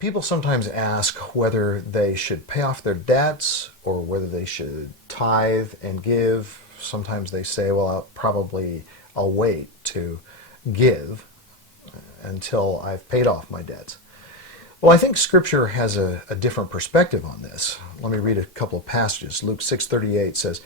People sometimes ask whether they should pay off their debts or whether they should tithe and give. Sometimes they say, well, I'll wait to give until I've paid off my debts. Well, I think Scripture has a different perspective on this. Let me read a couple of passages. Luke 6:38 says,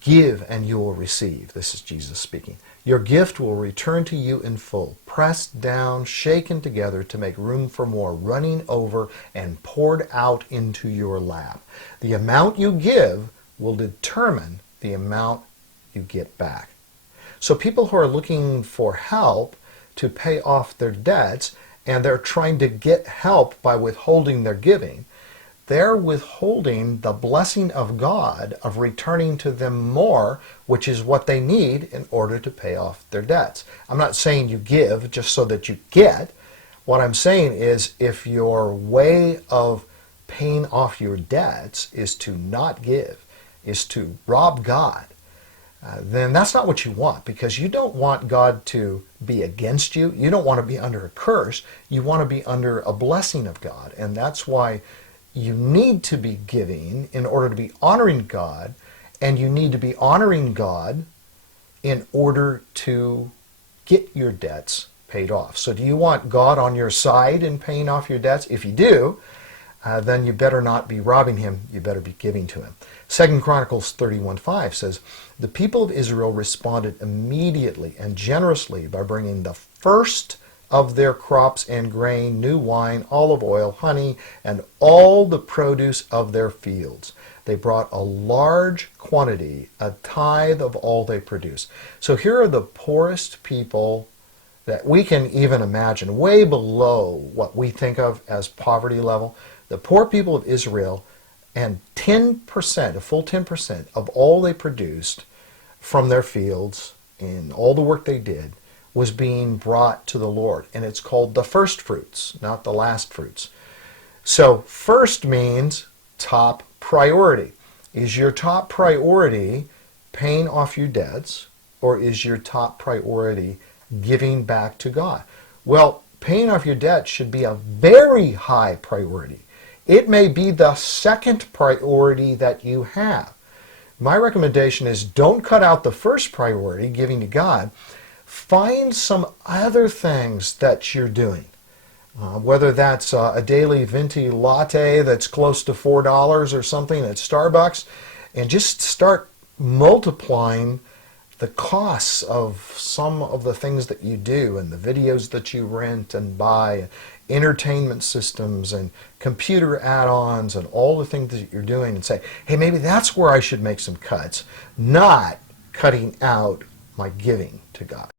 "Give and you will receive." This is Jesus speaking. "Your gift will return to you in full, pressed down, shaken together to make room for more, running over and poured out into your lap." The amount you give will determine the amount you get back. So people who are looking for help to pay off their debts and they're trying to get help by withholding their giving, they're withholding the blessing of God of returning to them more, which is what they need in order to pay off their debts. I'm not saying you give just so that you get. What I'm saying is if your way of paying off your debts is to not give, is to rob God, then that's not what you want, because you don't want God to be against you. You don't want to be under a curse. You want to be under a blessing of God. And that's why you need to be giving in order to be honoring God, and you need to be honoring God in order to get your debts paid off. So do you want God on your side in paying off your debts? If you do, then you better not be robbing him. You better be giving to him. 2 Chronicles 31:5 says, "The people of Israel responded immediately and generously by bringing the first of their crops and grain, new wine, olive oil, honey, and all the produce of their fields. They brought a large quantity, a tithe of all they produce." So here are the poorest people that we can even imagine, way below what we think of as poverty level. The poor people of Israel, and 10%, a full 10% of all they produced from their fields and all the work they did was being brought to the Lord. And it's called the first fruits, not the last fruits. So first means top priority. Is your top priority paying off your debts, or is your top priority giving back to God? Well, paying off your debt should be a very high priority. It may be the second priority that you have. My recommendation is don't cut out the first priority, giving to God. Find some other things that you're doing, whether that's a daily venti latte that's close to $4 or something at Starbucks, and just start multiplying the costs of some of the things that you do and the videos that you rent and buy, entertainment systems and computer add-ons and all the things that you're doing, and say, hey, maybe that's where I should make some cuts, not cutting out my giving to God.